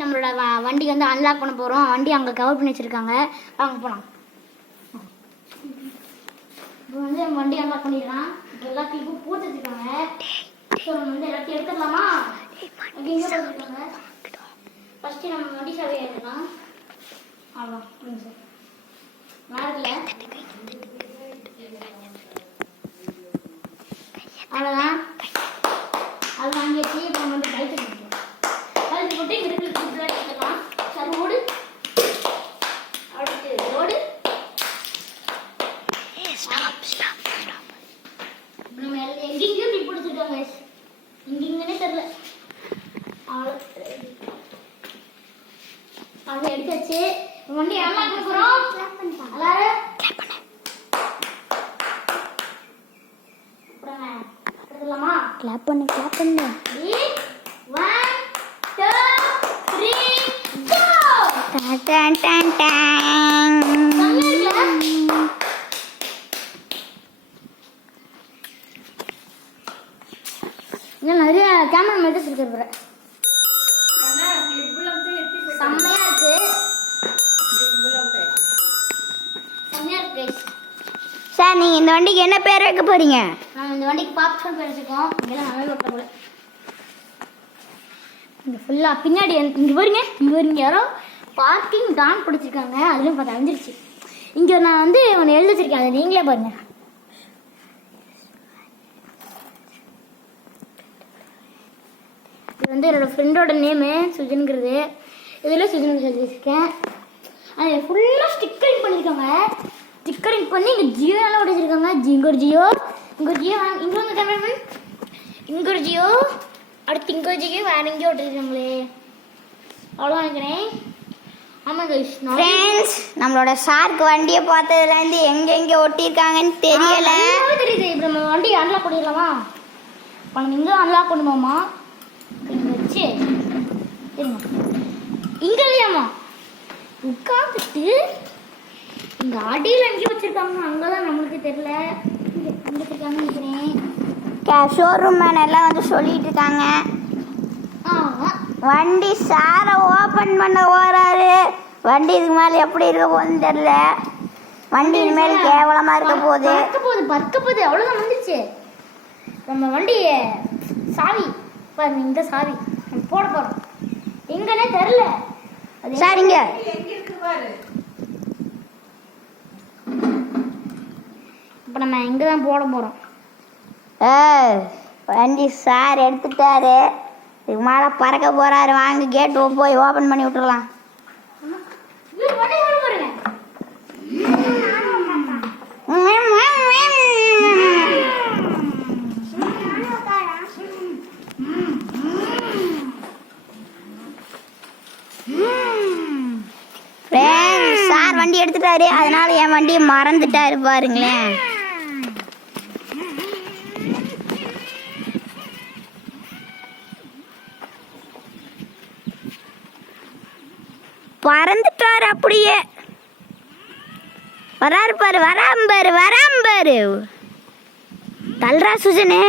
நம்மளோட வண்டி வந்து அன்லாக் பண்ண போகிறோம். வண்டி அங்கே கவர் பண்ணி வச்சுருக்காங்க, வாங்க போகலாம். இப்போ வந்து நம்ம வண்டி அன்லாக் பண்ணிடலாம். இப்போ எல்லா கிளிப்பும் போட்டு வச்சுருக்காங்க. ஸோ நம்ம வந்து எல்லாத்தையும் எடுத்துடலாமா? எங்கே போட்டுருக்காங்க. ஃபஸ்ட்டு நம்ம வண்டி சாவி எடுத்துக்கலாம். அவ்வளோதான் சார் அவ்வளோதான். அது வாங்கியாச்சு. இப்போ நம்ம வந்து கழுத்து கழுத்து போட்டு இங்கே எடுத்துக்கலாம். சார் ஓடு அடுத்து ரோடு. நம்ம எங்கெங்கேயும் இப்படி பிடிச்சிருக்கோங்க, இங்கெங்கன்னே தெரில. அவ்வளோ எடுத்தாச்சு. வண்டி அன்லாக் பண்ண போகிறோம். எல்லாரும் கிளாப் பண்ணு கிளாப் பண்ணு. 1 2 3 கோ. Done done done. இன்னும் நிறைய கேமரா மெட்டர்ஸ் இருக்கு. செம்மையா இருக்கு, செம்மையா இருக்கு. சார் நீங்கள் இந்த வண்டிக்கு என்ன பேர் வைக்க போறீங்க? நாங்கள் இந்த வண்டிக்கு பாப்கார்ன் பேர் வச்சுருக்கோம். இங்கெல்லாம் நல்லா வைப்போம். இங்கே ஃபுல்லாக பின்னாடி இங்கே பாருங்க யாரோ பார்க்கிங் டான் பிடிச்சிருக்காங்க. அதுலேயும் பார்த்து அழிஞ்சிருச்சு. இங்கே நான் வந்து ஒன்று எழுதி வச்சிருக்கேன், அதை நீங்களே பாருங்க. இது வந்து என்னோடய ஃப்ரெண்டோட நேமு சுஜனுங்கிறது. இதில் சுஜனுக்கு எழுதி வச்சுருக்கேன். அது ஃபுல்லாக ஸ்டிக்கரிங் பண்ணியிருக்காங்க. ஸ்டிக்கரிங் பண்ணி இங்கே ஜியோலாம் ஒட்டிச்சிருக்காங்க. இங்கே ஒரு ஜியோ, இங்கே ஒரு ஜியோ, இங்கே வந்து கேமராமேன், இங்கே ஒரு ஜியோ, அடுத்து இங்கே ஒரு ஜியோ, வேறு எங்கேயோ ஒட்டிருக்காங்களே. அவ்வளோ நினைக்கிறேன். ஆமாம் கைஸ், ஃப்ரெண்ட்ஸ், நம்மளோட ஷார்க் வண்டியை பார்த்ததுலேருந்து எங்கே ஒட்டியிருக்காங்கன்னு தெரியல. தெரியுது. இப்போ நம்ம வண்டி அன்லாக் பண்ணிடலாமா? இப்போ நம்ம இங்கே அன்லாக் பண்ணுவோமா? இங்கே வச்சு இருங்க. இங்கே இல்லையாம்மா, உட்காந்துட்டு இங்கே அடியில் எங்கேயும் வச்சுருக்காங்க. அங்கே தான் நம்மளுக்கு தெரியல. இங்கே வச்சுருக்காங்க நினைக்கிறேன். ஷோரூம் மேன் எல்லாம் வந்து சொல்லிட்டு இருக்காங்க. வண்டி சாரை ஓப்பன் பண்ண போறாரு. வண்டி இதுக்கு மேலே எப்படி இருக்க போகுதுன்னு தெரியல. வண்டி இனிமேல் கேவலமாக இருக்க போகுது. பறக்க போகுது அவ்வளோதான் வந்துச்சு. நம்ம வண்டி சாவி பாருங்க, இந்த சாவி நம்ம போட போகிறோம். எங்கன்னே தெரில. சரிங்க, இப்போ நம்ம எங்கே தான் போட போகிறோம். வண்டி சார் எடுத்துட்டாரு. இதுக்கு மேலே பறக்க போறாரு. வாங்க கேட் போய் ஓப்பன் பண்ணி விட்டுறலாம். சார் வண்டி எடுத்துட்டாரு, அதனால என் வண்டியை மறந்துட்டாரு பாருங்களேன். பறந்துட்டாரு அப்படியே. வராரு பாரு, வராம்பாரு தல்ரா சுஜனு.